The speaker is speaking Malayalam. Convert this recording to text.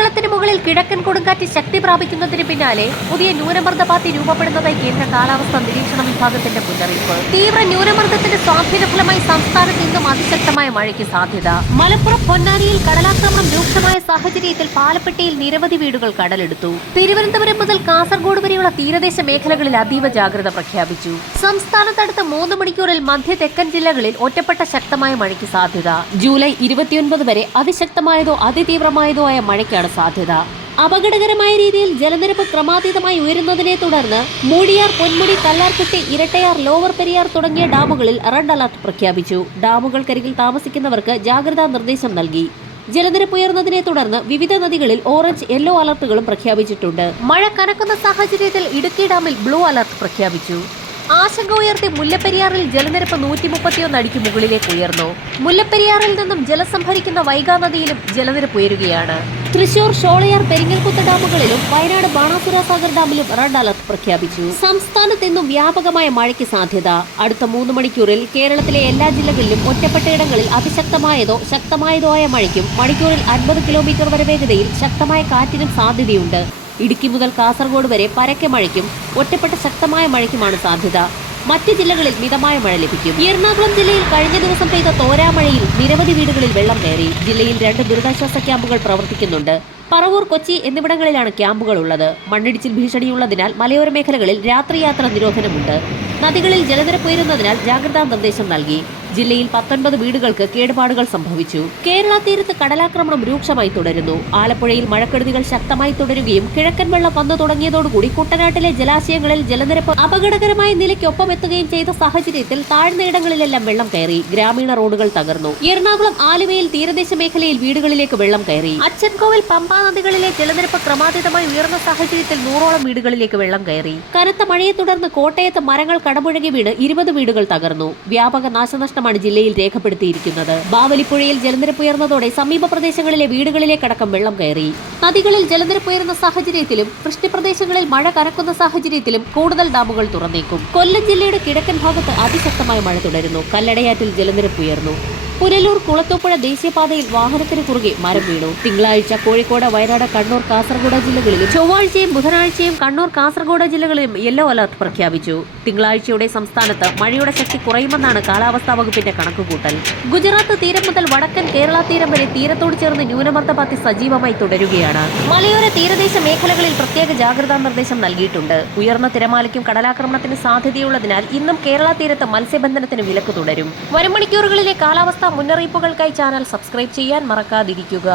കേരളത്തിന് മുകളിൽ കിഴക്കൻ കൊടുങ്കാറ്റ് ശക്തി പ്രാപിക്കുന്നതിന് പിന്നാലെ പുതിയ ന്യൂനമർദ്ദപാത്തി രൂപപ്പെടുന്നതായി കേന്ദ്ര കാലാവസ്ഥാ നിരീക്ഷണ വിഭാഗത്തിന്റെ മുന്നറിയിപ്പ്. തീവ്ര ന്യൂനമർദ്ദത്തിന്റെ സ്വാധീന ഫലമായി സംസ്ഥാനത്ത് ഇന്നും അതിശക്തമായ മഴയ്ക്ക് സാധ്യത. മലപ്പുറം പൊന്നാനിയിൽ കടലാക്രമണം രൂക്ഷമായ സാഹചര്യത്തിൽ പാലപ്പെട്ടിയിൽ നിരവധി വീടുകൾ കടലെടുത്തു. തിരുവനന്തപുരം മുതൽ കാസർഗോഡ് വരെയുള്ള തീരദേശ മേഖലകളിൽ അതീവ ജാഗ്രത പ്രഖ്യാപിച്ചു. സംസ്ഥാനത്തടുത്ത 3 മണിക്കൂറിൽ മധ്യ തെക്കൻ ജില്ലകളിൽ ഒറ്റപ്പെട്ട ശക്തമായ മഴയ്ക്ക് സാധ്യത. ജൂലൈ 29 വരെ അതിശക്തമായതോ അതിതീവ്രമായതോ ആയ മഴയ്ക്കാണ് സാധ്യത. അപകടകരമായ രീതിയിൽ ജലനിരപ്പ് ക്രമാതീതമായി ഉയരുന്നതിനെ തുടർന്ന് മൂഴിയാർ, പൊന്മുടി, കല്ലാർകുട്ടി, ഇരട്ടയാർ, ലോവർ പെരിയാർ തുടങ്ങിയ ഡാമുകളിൽ റെഡ് അലർട്ട് പ്രഖ്യാപിച്ചു. ഡാമുകൾക്കരികിൽ താമസിക്കുന്നവർക്ക് ജാഗ്രതാ നിർദ്ദേശം നൽകി. ജലനിരപ്പ് ഉയർന്നതിനെ തുടർന്ന് വിവിധ നദികളിൽ ഓറഞ്ച്, യെല്ലോ അലർട്ടുകളും പ്രഖ്യാപിച്ചിട്ടുണ്ട്. മഴ കനക്കുന്ന സാഹചര്യത്തിൽ ഇടുക്കി ഡാമിൽ ബ്ലൂ അലർട്ട് പ്രഖ്യാപിച്ചു. ആശങ്ക ഉയർത്തി മുല്ലപ്പെരിയാറിൽ ജലനിരപ്പ് 131 അടിക്ക് മുകളിലേക്ക് ഉയർന്നു. മുല്ലപ്പെരിയാറിൽ നിന്നും ജലം സംഭരിക്കുന്ന വൈഗാ നദിയിലും ജലനിരപ്പ് ഉയരുകയാണ്. തൃശൂർ, ഷോളയാർ, പെരിങ്ങൽകുത്ത് ഡാമുകളിലും വയനാട് ബാണാസുര സാഗർ ഡാമിലും റെഡ് അലർട്ട് പ്രഖ്യാപിച്ചു. സംസ്ഥാനത്ത് ഇന്നും വ്യാപകമായ മഴയ്ക്ക് സാധ്യത. അടുത്ത 3 മണിക്കൂറിൽ കേരളത്തിലെ എല്ലാ ജില്ലകളിലും ഒറ്റപ്പെട്ടയിടങ്ങളിൽ അതിശക്തമായതോ ശക്തമായതോ ആയ മഴയ്ക്കും മണിക്കൂറിൽ 50 കിലോമീറ്റർ വരെ വേഗതയിൽ ശക്തമായ കാറ്റിനും സാധ്യതയുണ്ട്. ഇടുക്കി മുതൽ കാസർഗോഡ് വരെ പരക്കെ മഴയ്ക്കും ഒറ്റപ്പെട്ട ശക്തമായ മഴയ്ക്കുമാണ് സാധ്യത. മറ്റ് ജില്ലകളിൽ മിതമായ മഴ ലഭിക്കും. എറണാകുളം ജില്ലയിൽ കഴിഞ്ഞ ദിവസം പെയ്ത തോരാമഴയിൽ നിരവധി വീടുകളിൽ വെള്ളം കയറി. ജില്ലയിൽ 2 ദുരിതാശ്വാസ ക്യാമ്പുകൾ പ്രവർത്തിക്കുന്നുണ്ട്. പറവൂർ, കൊച്ചി എന്നിവിടങ്ങളിലാണ് ക്യാമ്പുകൾ ഉള്ളത്. മണ്ണിടിച്ചിൽ ഭീഷണിയുള്ളതിനാൽ മലയോര മേഖലകളിൽ രാത്രിയാത്രാ നിരോധനമുണ്ട്. നദികളിൽ ജലനിരപ്പ് ഉയരുന്നതിനാൽ ജാഗ്രതാ നിർദ്ദേശം നൽകി. ജില്ലയിൽ 19 വീടുകൾക്ക് കേടുപാടുകൾ സംഭവിച്ചു. കേരള തീരത്ത് കടലാക്രമണം രൂക്ഷമായി തുടരുന്നു. ആലപ്പുഴയിൽ മഴക്കെടുതികൾ ശക്തമായി തുടരുകയും കിഴക്കൻ വെള്ളം വന്നു തുടങ്ങിയതോടുകൂടി കുട്ടനാട്ടിലെ ജലാശയങ്ങളിൽ ജലനിരപ്പ് അപകടകരമായ നിലയ്ക്കൊപ്പം എത്തുകയും ചെയ്ത സാഹചര്യത്തിൽ താഴ്ന്ന ഇടങ്ങളിലെല്ലാം വെള്ളം കയറി. ഗ്രാമീണ റോഡുകൾ തകർന്നു. എറണാകുളം ആലുവയിൽ തീരദേശ മേഖലയിൽ വീടുകളിലേക്ക് വെള്ളം കയറി. അച്ചൻകോവിൽ, പമ്പ നദികളിലെ ജലനിരപ്പ് ക്രമാതീതമായി ഉയർന്ന സാഹചര്യത്തിൽ 100ഓളം വീടുകളിലേക്ക് വെള്ളം കയറി. കനത്ത മഴയെ തുടർന്ന് കോട്ടയത്ത് മരങ്ങൾ കടപുഴകി വീണ് 20 വീടുകൾ തകർന്നു. വ്യാപക നാശനഷ്ടമാണ് ജില്ലയിൽ രേഖപ്പെടുത്തിയിരിക്കുന്നത്. ബാവലിപ്പുഴയിൽ ജലനിരപ്പ് ഉയർന്നതോടെ സമീപ പ്രദേശങ്ങളിലെ വീടുകളിലേക്കടക്കം വെള്ളം കയറി. നദികളിൽ ജലനിരപ്പ് ഉയർന്ന സാഹചര്യത്തിലും വൃഷ്ടിപ്രദേശങ്ങളിൽ മഴ കനക്കുന്ന സാഹചര്യത്തിലും കൂടുതൽ ഡാമുകൾ തുറന്നേക്കും. കൊല്ലം ജില്ലയുടെ കിഴക്കൻ ഭാഗത്ത് അതിശക്തമായ മഴ തുടരുന്നു. കല്ലടയാറ്റിൽ ജലനിരപ്പ് ഉയർന്നു. പുനലൂർ കുളത്തൂപ്പുഴ ദേശീയപാതയിൽ വാഹനത്തിന് കുറുകെ മരം വീണു. തിങ്കളാഴ്ച കോഴിക്കോട്, വയനാട്, കണ്ണൂർ, കാസർഗോഡ് ജില്ലകളിലും ചൊവ്വാഴ്ചയും ബുധനാഴ്ചയും കണ്ണൂർ, കാസർഗോഡ് ജില്ലകളിലും യെല്ലോ അലർട്ട് പ്രഖ്യാപിച്ചു. തിങ്കളാഴ്ചയോടെ സംസ്ഥാനത്ത് മഴയുടെ ശക്തി കുറയുമെന്നാണ് കാലാവസ്ഥാ വകുപ്പിന്റെ കണക്കുകൂട്ടൽ. ഗുജറാത്ത് തീരം മുതൽ വടക്കൻ കേരള തീരം വരെ തീരത്തോട് ചേർന്ന് ന്യൂനമർദ്ദപാത്തി സജീവമായി തുടരുകയാണ്. മലയോര തീരദേശ മേഖലകളിൽ പ്രത്യേക ജാഗ്രതാ നിർദ്ദേശം നൽകിയിട്ടുണ്ട്. ഉയർന്ന തിരമാലയ്ക്കും കടലാക്രമണത്തിന് സാധ്യതയുള്ളതിനാൽ ഇന്നും കേരള തീരത്ത് മത്സ്യബന്ധനത്തിന് വിലക്ക് തുടരും. വരും മണിക്കൂറുകളിലെ കാലാവസ്ഥ മുന്നറിയിപ്പുകൾക്കായി ചാനൽ സബ്സ്ക്രൈബ് ചെയ്യാൻ മറക്കാതിരിക്കുക.